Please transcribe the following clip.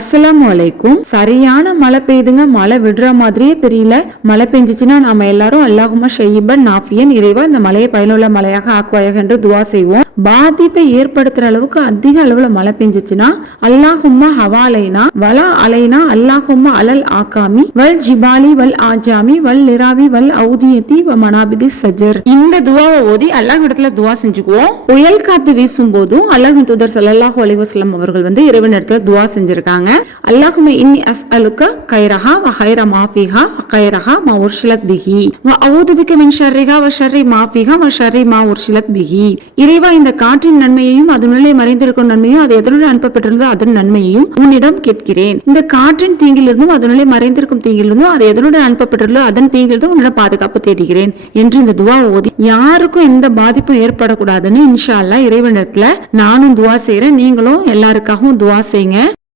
அஸ்ஸலாமு அலைக்கும். சரியான மழை பெய்யுதுங்க. மழை விடுற மாதிரியே தெரியல. மழை பெஞ்சிச்சுன்னா நாம எல்லாரும் அல்லாஹும்ம ஷையிபன் நாஃபியன், இறைவா இந்த மழையை பயனுள்ள மழையாக ஆக்குவாயாக என்று துவா செய்வோம். பாதிப்பை ஏற்படுத்துற அளவுக்கு அதிக அளவுல மழை பெஞ்சிச்சுன்னா அல்லாஹும்ம ஹவாலைனா வலா அலைனா அல்லாஹும்ம அலல் ஆகாமி வல் ஜிபாலி வல் ஆஜாமி வல் லிராவி வல் அவுதியத்தி வ மனாபிதி சஜர். இந்த துவாவை ஓதி அல்லாஹ் இடத்துல துவா செஞ்சுக்குவோம். புயல் காத்து வீசும் போதும் அல்லாஹ்வின் தூதர் ஸல்லல்லாஹு அலைஹி வஸல்லம் அவர்கள் இறைவன் இடத்துல துவா செஞ்சிருக்காங்க. அல்லாஹும்ம இன்னி அஸ்அலுக கைரஹா வ கைர மா ஃபீஹா வ கைரஹா மா உர்ஷிலத் பிஹி வ அஊது பிக மின் ஷர்ரிஹா வ ஷர்ரி மா ஃபீஹா வ ஷர்ரி மா உர்ஷிலத் பிஹி. இறைவா இந்த காற்றின் நன்மையையும் அதனுள்ளே மறைந்திருக்கும் நன்மையும் அது எதனுடன் அனுப்பப்பட்டிருந்தோ அதன் நன்மையையும் உன்னிடம் கேட்கிறேன். இந்த காற்றின் தீங்கிலிருந்தும் அதனுள்ளே மறைந்திருக்கும் தீங்கிலிருந்தும் அது எதனுடன் அனுப்பப்பட்டுள்ளோ அதன் தீங்கிலிருந்தும் உன்னிடம் பாதுகாப்பு தேடுகிறேன் என்று இந்த துவா ஓதி யாருக்கும் எந்த பாதிப்பும் ஏற்படக்கூடாதுன்னு இன்ஷா அல்லாஹ் இறைவனிடத்துல நானும் துவா செய்யறேன். நீங்களும் எல்லாருக்காகவும் துவா செய்யுங்க.